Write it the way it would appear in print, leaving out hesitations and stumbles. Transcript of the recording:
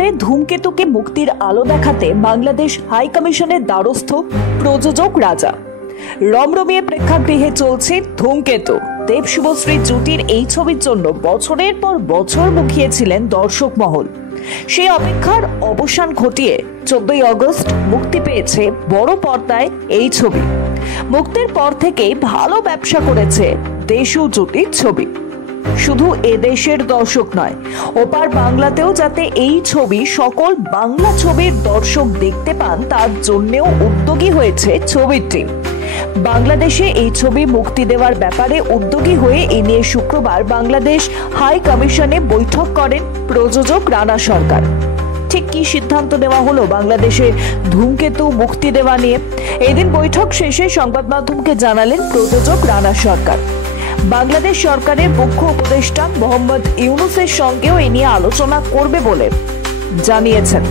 এবারে ধূমকেতুকে মুক্তির আলো দেখাতে বাংলাদেশ হাই কমিশনের দ্বারস্থ প্রযোজক রাজা। রমরমিয়ে প্রেক্ষাগৃহে চলছে ধূমকেতু। দেব শুভশ্রী জুটির এই ছবির জন্য বছরের পর বছর মুখিয়েছিলেন দর্শক মহল। সেই অপেক্ষার অবসান ঘটিয়ে 14ই আগস্ট মুক্তি পেয়েছে বড় পর্দায় এই ছবি। মুক্তির পর থেকেই ভালো ব্যবসা করেছে দেশু জুটির ছবি। শুধু এদেশের দর্শক নয়, ওপার বাংলাতেও যাতে এই ছবি সকল বাংলা ছবির দর্শক দেখতে পান তার জন্যও উদ্যোগী হয়েছে ছবির টিম। বাংলাদেশে এই ছবি মুক্তি দেওয়ার ব্যাপারে উদ্যোগী হয়ে এ নিয়ে শুক্রবার বাংলাদেশ হাই কমিশনে বৈঠক করেন প্রযোজক রানা সরকার। ঠিক কি সিদ্ধান্ত নেওয়া হলো বাংলাদেশে ধূমকেতু মুক্তি দেওয়া নিয়ে? এদিন বৈঠক শেষে সংবাদ মাধ্যমকে জানালেন প্রযোজক রানা সরকার। বাংলাদেশ সরকারের মুখ্য উপদেষ্টা মোহাম্মদ ইউনূসের সঙ্গেও এ নিয়ে আলোচনা করবে বলে জানিয়েছেন।